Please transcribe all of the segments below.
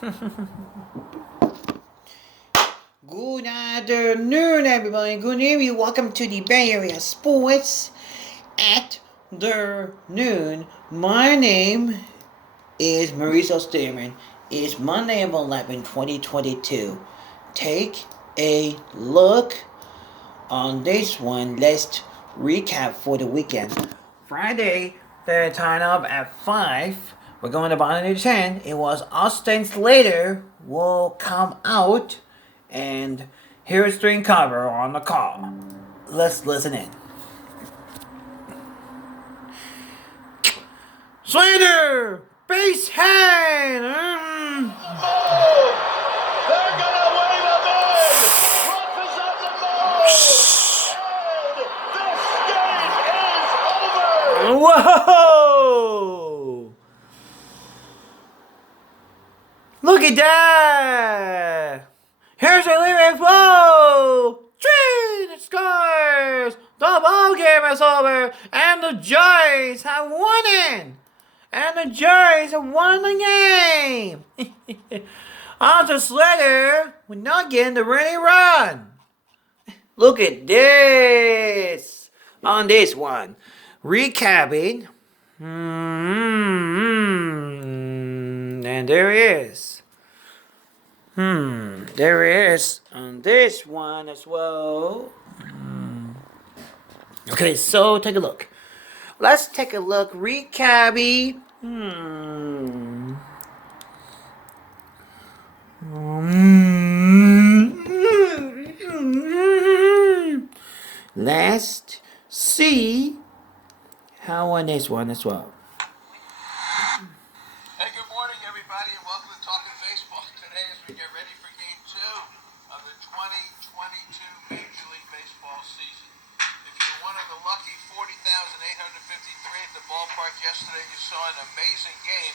Good afternoon, everybody. Good evening. Welcome to the Bay Area Sports Afternoon. My name is Mauricio Stillman. It's Monday, April 11, 2022. Take a look on this one. Let's recap for the weekend. Friday, they're tying up at 5. We're going to bottom of 10. It was Austin Slater will come out, and here's String Cover on the call. Let's listen in. Slater! Base hand! They're gonna win a big! Ruff is on the move! And this game is over! Whoa! Look at that! Here's a lyric flow! Tree scores! The ball game is over, and the Giants have won it! And the Giants have won the game! Arthur Slater will not get the winning run. Look at this! On this one, recapping. And there is. There is on this one as well. Okay, so take a look. Let's take a look. Recapping. Let's see how on this one as well. Hey, good morning, everybody, and welcome to Talking Baseball today as we get ready for Game 2 of the 2022 Major League Baseball season. If you're one of the lucky 40,853 at the ballpark yesterday, you saw an amazing game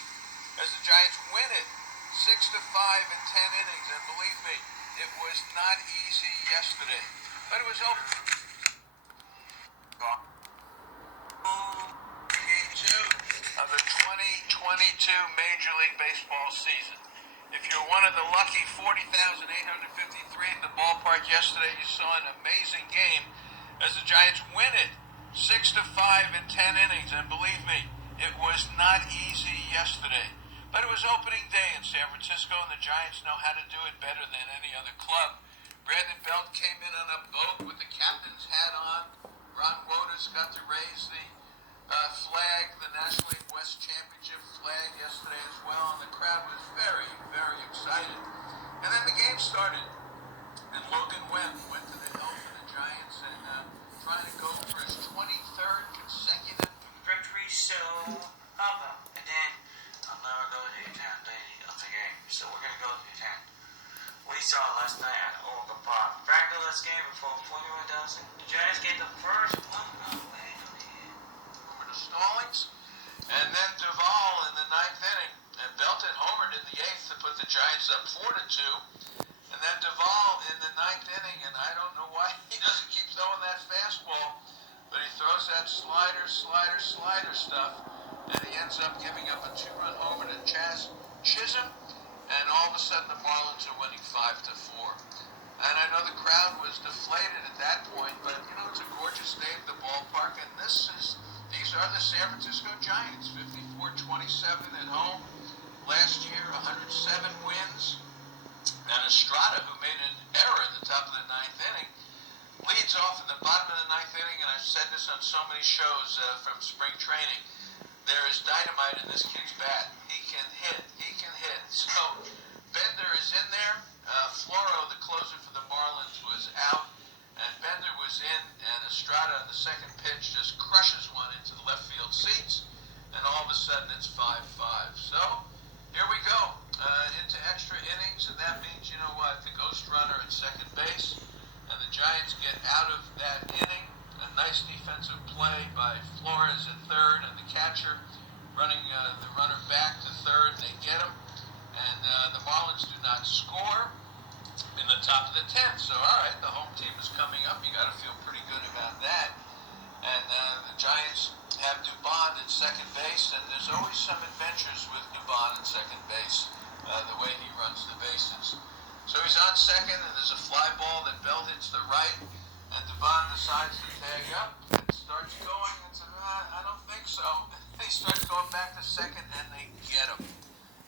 as the Giants win it 6-5 in 10 innings, and believe me, it was not easy yesterday, but it was over. Game 2 of the 2022 Major League Baseball season. If you're one of the lucky 40,853 at the ballpark yesterday, you saw an amazing game as the Giants win it 6-5 in 10 innings, and believe me, it was not easy yesterday. But it was opening day in San Francisco, and the Giants know how to do it better than any other club. Brandon Belt came in on a boat with the captain's hat on. Ron Wodas got to raise the flag, the National League West Championship flag yesterday as well, and the crowd was very, very excited. And then the game started, and Logan went to the help of the Giants and trying to go for his 23rd consecutive victory. So, and then I'll never go to the 10th day of the game. So we're going to go to the 10th. We saw last night at WALKOFF. Fabulous game before 41,000. The Giants get the first one away. Over to Stallings, and then Duvall in the 9th inning, and Belton homered in the 8th to put the Giants up 4-2, and then Duvall in the 9th inning, and I don't know why he doesn't keep throwing that fastball, but he throws that slider stuff, and he ends up giving up a 2-run homer to Chas Chisholm, and all of a sudden the Marlins are winning 5-4. And I know the crowd was deflated at that point, but you know, it's a gorgeous day at the ballpark, and these are the San Francisco Giants, 54-27 at home. Last year, 107 wins. And Estrada, who made an error in the top of the 9th inning, leads off in the bottom of the 9th inning, and I've said this on so many shows from spring training. There is dynamite in this kid's bat. He can hit. So Bender is in there. Floro, the closer for the Marlins, was out, and Bender was in, and Estrada on the second pitch just crushes one into the left field seats, and all of a sudden it's 5-5. So here we go into extra innings, and that means, you know what, the ghost runner at second base, and the Giants get out of that inning. A nice defensive play by Flores at third, and the catcher running the runner back to third, and they get him. And the Marlins do not score in the top of the 10th. So, all right, the home team is coming up. You got to feel pretty good about that. And the Giants have Dubon at second base, and there's always some adventures with Dubon at second base. the way he runs the bases. So he's on second, and there's a fly ball that Belt hits the right, and Devon decides to tag up and starts going and says, I don't think so. And he starts going back to second, and they get him.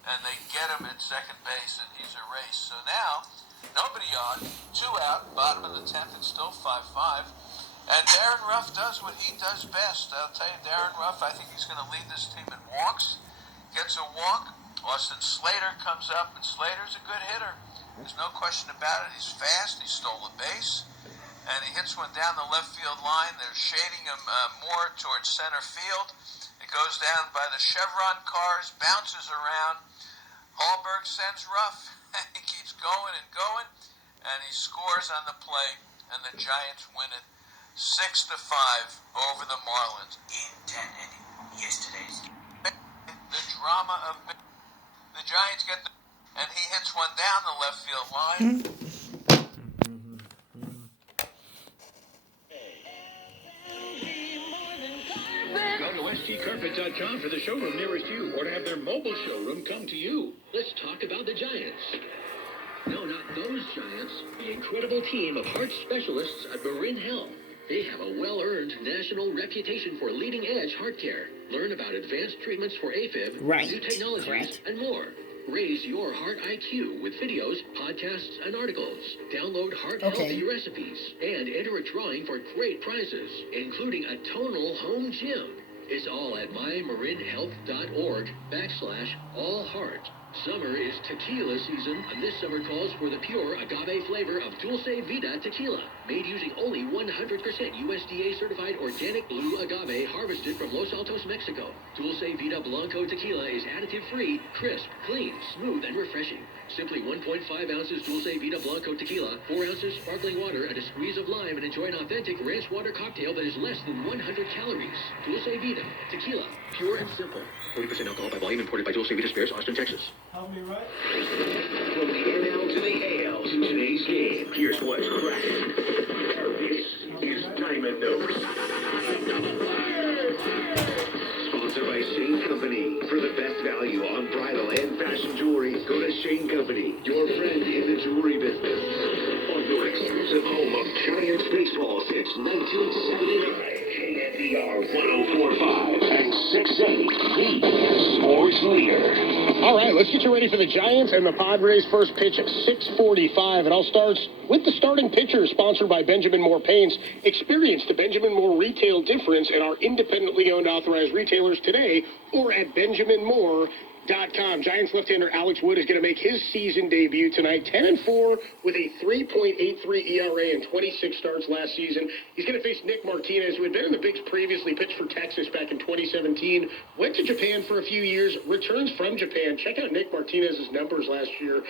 And they get him at second base, and he's erased. So now, nobody on, 2 out, bottom of the 10th, it's still 5-5. And Darren Ruff does what he does best. I'll tell you, Darren Ruff, I think he's going to lead this team in walks. Gets a walk. Austin Slater comes up, and Slater's a good hitter. There's no question about it. He's fast. He stole a base. And he hits one down the left field line. They're shading him more towards center field. It goes down by the Chevron cars, bounces around. Hallberg sends Ruff. He keeps going and going. And he scores on the play. And the Giants win it 6-5 over the Marlins. In 10 innings, yesterday's. The drama of the Giants get the, and he hits one down the left field line. Go to stcarpet.com for the showroom nearest you, or to have their mobile showroom come to you. Let's talk about the Giants. No, not those Giants. The incredible team of heart specialists at Marin Health. They have a well-earned national reputation for leading-edge heart care. Learn about advanced treatments for AFib, new technologies, and more. Raise your heart IQ with videos, podcasts, and articles. Download heart-healthy recipes and enter a drawing for great prizes, including a tonal home gym. It's all at mymarinhealth.org/allheart. Summer is tequila season, and this summer calls for the pure agave flavor of Dulce Vida tequila. Made using only 100% USDA-certified organic blue agave harvested from Los Altos, Mexico. Dulce Vida Blanco tequila is additive-free, crisp, clean, smooth, and refreshing. Simply 1.5 ounces Dulce Vida Blanco tequila, 4 ounces sparkling water, and a squeeze of lime, and enjoy an authentic ranch water cocktail that is less than 100 calories. Dulce Vida tequila, pure and simple. 40% alcohol by volume, imported by Dulce Vida Spirits, Austin, Texas. Help me, right? From the NL to the AL to today's game, here's what's cracking. This is Diamond Notes. Sponsored by Shane Company. For the best value on bridal and fashion jewelry, go to Shane Company, your friend in the jewelry business. On your exclusive home of Giants baseball since 1979. KNBR 104.5 and 680, the sports leader. All right, let's get you ready for the Giants and the Padres' first pitch at 6:45. It all starts with the starting pitcher, sponsored by Benjamin Moore Paints. Experience the Benjamin Moore retail difference at our independently owned authorized retailers today or at benjaminmoore.com. Giants left-hander Alex Wood is going to make his season debut tonight, 10-4 with a 3.83 ERA and 26 starts last season. He's going to face Nick Martinez, who had been in the bigs previously, pitched for Texas back in 2017, went to Japan for a few years, returns from Japan. Check out Nick Martinez's numbers last year,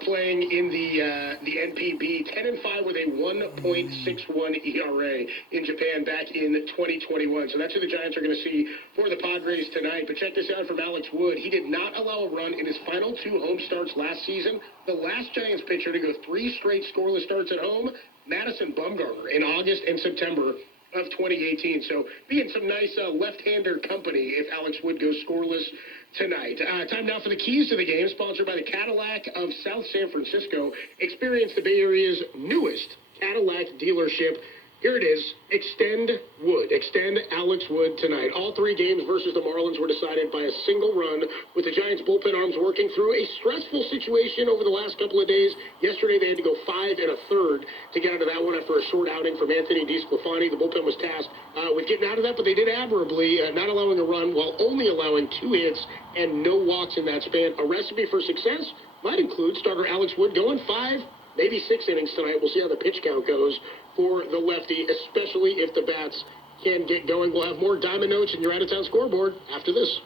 playing in the NPB, 10-5 with a 1.61 ERA in Japan back in 2021. So that's who the Giants are going to see for the Padres tonight. But check this out from Alex Wood. He did not allow a run in his final 2 home starts last season. The last Giants pitcher to go 3 straight scoreless starts at home, Madison Bumgarner, in August and September of 2018. So be in some nice left-hander company if Alex Wood goes scoreless tonight. Time now for the keys to the game, sponsored by the Cadillac of South San Francisco. Experience the Bay Area's newest Cadillac dealership. Here it is. Extend Wood. Extend Alex Wood tonight. All 3 games versus the Marlins were decided by a single run, with the Giants bullpen arms working through a stressful situation over the last couple of days. Yesterday they had to go 5 1/3 to get out of that one after a short outing from Anthony DeSclafani. The bullpen was tasked with getting out of that, but they did admirably, not allowing a run while only allowing 2 hits and no walks in that span. A recipe for success might include starter Alex Wood going 5, maybe 6 innings tonight. We'll see how the pitch count goes for the lefty, especially if the bats can get going. We'll have more Diamond Notes in your out-of-town scoreboard after this.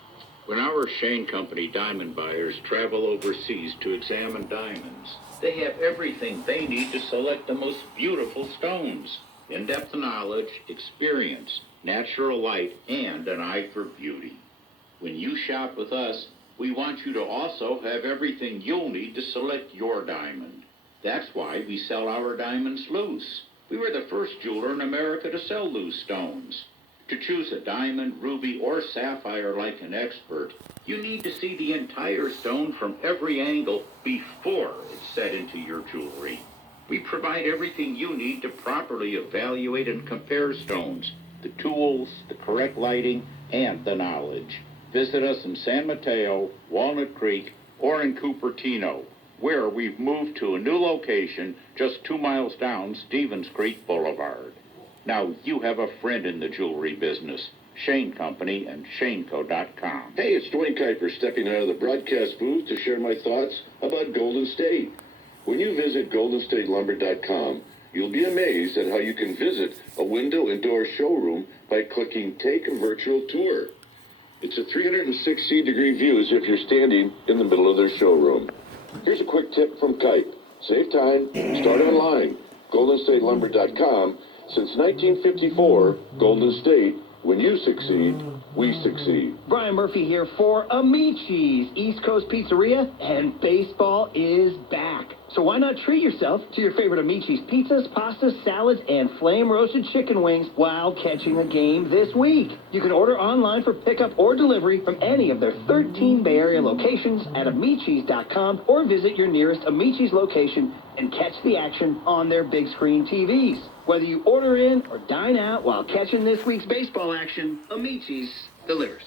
When our Shane Company diamond buyers travel overseas to examine diamonds, they have everything they need to select the most beautiful stones. In-depth knowledge, experience, natural light, and an eye for beauty. When you shop with us, we want you to also have everything you'll need to select your diamond. That's why we sell our diamonds loose. We were the first jeweler in America to sell loose stones. To choose a diamond, ruby, or sapphire like an expert, you need to see the entire stone from every angle before it's set into your jewelry. We provide everything you need to properly evaluate and compare stones, the tools, the correct lighting, and the knowledge. Visit us in San Mateo, Walnut Creek, or in Cupertino, where we've moved to a new location just 2 miles down Stevens Creek Boulevard. Now you have a friend in the jewelry business. Shane Company and ShaneCo.com. Hey, it's Dwayne Kuiper stepping out of the broadcast booth to share my thoughts about Golden State. When you visit GoldenStateLumber.com, you'll be amazed at how you can visit a window and door showroom by clicking Take a Virtual Tour. It's a 360-degree view as if you're standing in the middle of their showroom. Here's a quick tip from Kuip. Save time, start online. GoldenStateLumber.com. Since 1954, Golden State, when you succeed, we succeed. Brian Murphy here for Amici's East Coast Pizzeria, and baseball is back. So why not treat yourself to your favorite Amici's pizzas, pastas, salads, and flame-roasted chicken wings while catching a game this week. You can order online for pickup or delivery from any of their 13 Bay Area locations at Amicis.com, or visit your nearest Amici's location and catch the action on their big screen TVs. Whether you order in or dine out while catching this week's baseball action, Amici's delivers.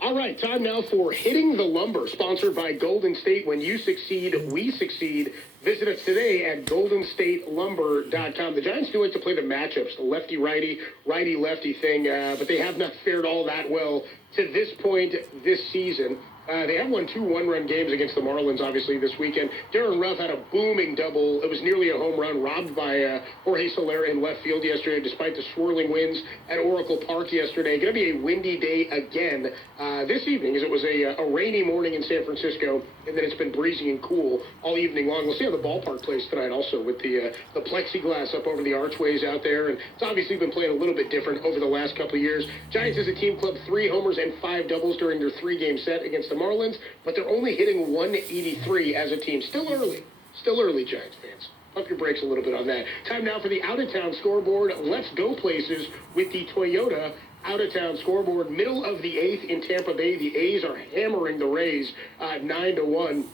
All right, time now for Hitting the Lumber, sponsored by Golden State. When you succeed, we succeed. Visit us today at GoldenStateLumber.com. The Giants do like to play the matchups, the lefty-righty, righty-lefty thing, but they have not fared all that well to this point this season. They have won 2 one-run games against the Marlins, obviously, this weekend. Darren Ruff had a booming double. It was nearly a home run, robbed by Jorge Soler in left field yesterday, despite the swirling winds at Oracle Park yesterday. Going to be a windy day again this evening, as it was a rainy morning in San Francisco, and then it's been breezy and cool all evening long. We'll see how the ballpark plays tonight also, with the plexiglass up over the archways out there, and it's obviously been playing a little bit different over the last couple of years. Giants as a team clubbed 3 homers and 5 doubles during their 3-game set against the Marlins, but they're only hitting 183 as a team. Still early, Giants fans. Pump your brakes a little bit on that. Time now for the out-of-town scoreboard. Let's go places with the Toyota out-of-town scoreboard. Middle of the 8th in Tampa Bay. The A's are hammering the Rays 9-1.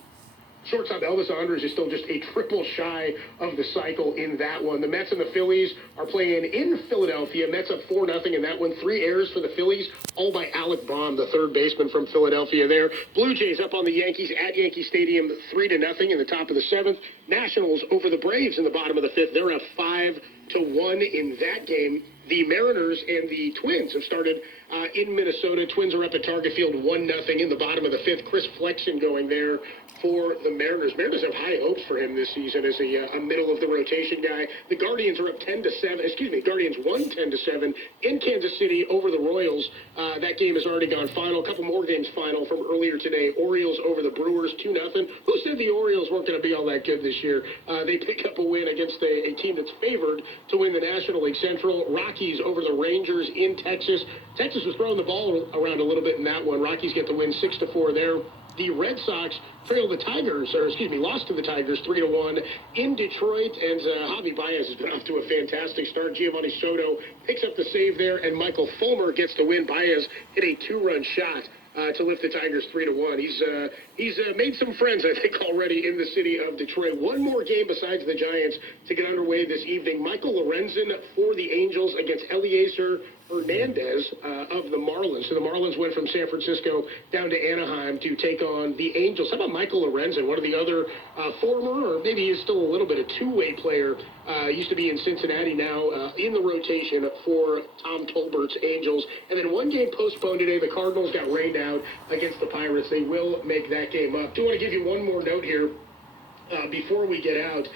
Shortstop Elvis Andrus is still just a triple shy of the cycle in that one. The Mets and the Phillies are playing in Philadelphia. Mets up 4-0 in that one. 3 errors for the Phillies, all by Alec Baum, the third baseman from Philadelphia there. Blue Jays up on the Yankees at Yankee Stadium 3-0 in the top of the 7th. Nationals over the Braves in the bottom of the 5th. They're up 5-1 in that game. The Mariners and the Twins have started in Minnesota. Twins are up at Target Field 1-0 in the bottom of the 5th. Chris Flexen going there for the Mariners. Mariners have high hopes for him this season as a middle-of-the-rotation guy. The Guardians are up 10-7. Guardians won 10-7 in Kansas City over the Royals. That game has already gone final. A couple more games final from earlier today. Orioles over the Brewers 2-0. Who said the Orioles weren't going to be all that good this year? They pick up a win against a team that's favored to win the National League Central. Rockies over the Rangers in Texas. Texas was throwing the ball around a little bit in that one. Rockies get the win 6-4 there. The Red Sox lost to the Tigers 3-1 in Detroit, and Javi Baez has been off to a fantastic start. Giovanni Soto picks up the save there, and Michael Fulmer gets the win. Baez hit a 2-run shot to lift the Tigers 3-1. He's made some friends, I think, already in the city of Detroit. One more game besides the Giants to get underway this evening. Michael Lorenzen for the Angels against Eliezer Hernandez of the Marlins. So the Marlins went from San Francisco down to Anaheim to take on the Angels. How about Michael Lorenzen, one of the other former, or maybe he's still a little bit a two-way player, used to be in Cincinnati, now in the rotation for Tom Tolbert's Angels. And then one game postponed today. The Cardinals got rained out against the Pirates. They will make that game up. Do want to give you one more note here before we get out.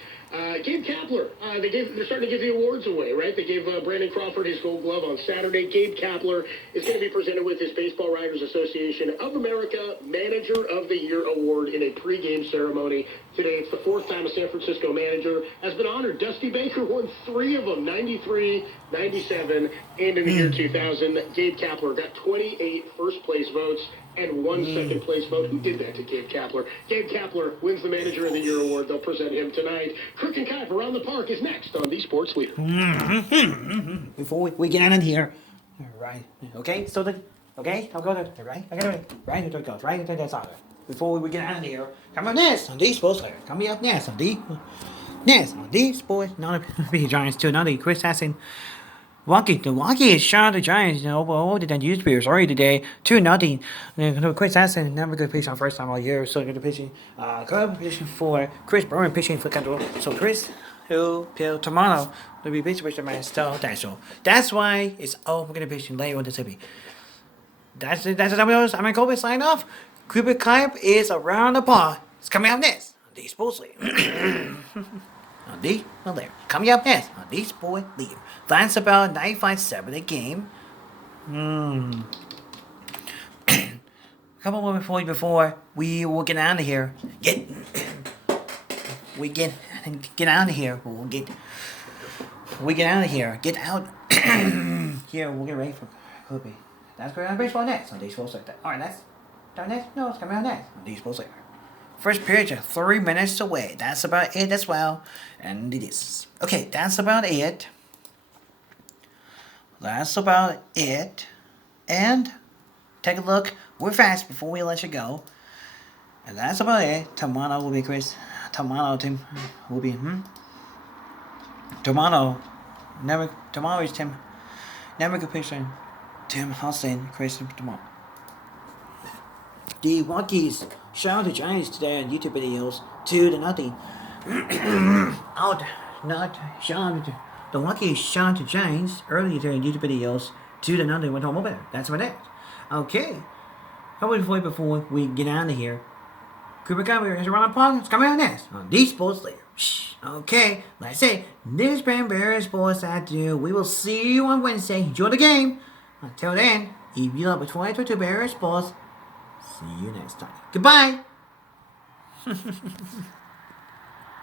Gabe Kapler, they're starting to give the awards away, right? They gave Brandon Crawford his Gold Glove on Saturday. Gabe Kapler is going to be presented with his Baseball Writers Association of America Manager of the Year Award in a pregame ceremony today. It's the 4th time a San Francisco manager has been honored. Dusty Baker won 3 of them, 93, 97, and in the year 2000. Gabe Kapler got 28 first-place votes and 1 second-place vote. Who did that to Gabe Kapler? Gabe Kapler wins the Manager of the Year Award. They'll present him tonight. Kirk and Kai Around the Park is next on the Sports Leader. Before we get out of here, Right. Okay. So I'll go to right. I got it. Right into the goes. Right into that side. Before we get out of here, come on next on these sports later. Coming up next on these sports. Not the Giants too. Not the Chris Hassan. The Walkie shot the Giants over than used to be. Sorry today. 2-0. Chris Hassan never good pitch on first time all year. So good pitching. Good pitching for Chris Berman pitching for control. So Chris who till tomorrow will be pitching with the man still that's why it's we're gonna pitch later on this evening. That's it. I'm gonna go sign off. Cooper Cup is around the park. It's coming up next. These sports leader. Coming up next on these sports leader. That's about 957 a game. Couple more before we will get out of here. Get out of here. We get out of here. Get out. Here, we'll get ready for Kobe. That's going on baseball next on these sports like that. Alright, that's done next. No, it's coming out next on these sports later. First period, 3 minutes away. That's about it as well. And it is. Okay, that's about it. And take a look. We're fast before we let you go. And that's about it. Tomorrow will be Chris. Tomorrow team will be Tomorrow is Tim. Never good picture. Tim Hudson, Chris tomorrow. The Rockies shout the Giants today on YouTube videos 2-0. Not shout. The Rockies shout the Giants earlier during YouTube videos 2-0. Went home over. That's about it. Okay. How about before we get out of here? Cooper Cup is around the park. It's coming out next on these sports later. Okay, let's say this Bears Sports Afternoon. We will see you on Wednesday. Enjoy the game. Until then, if you love the 2022 Bears Sports, see you next time. Goodbye.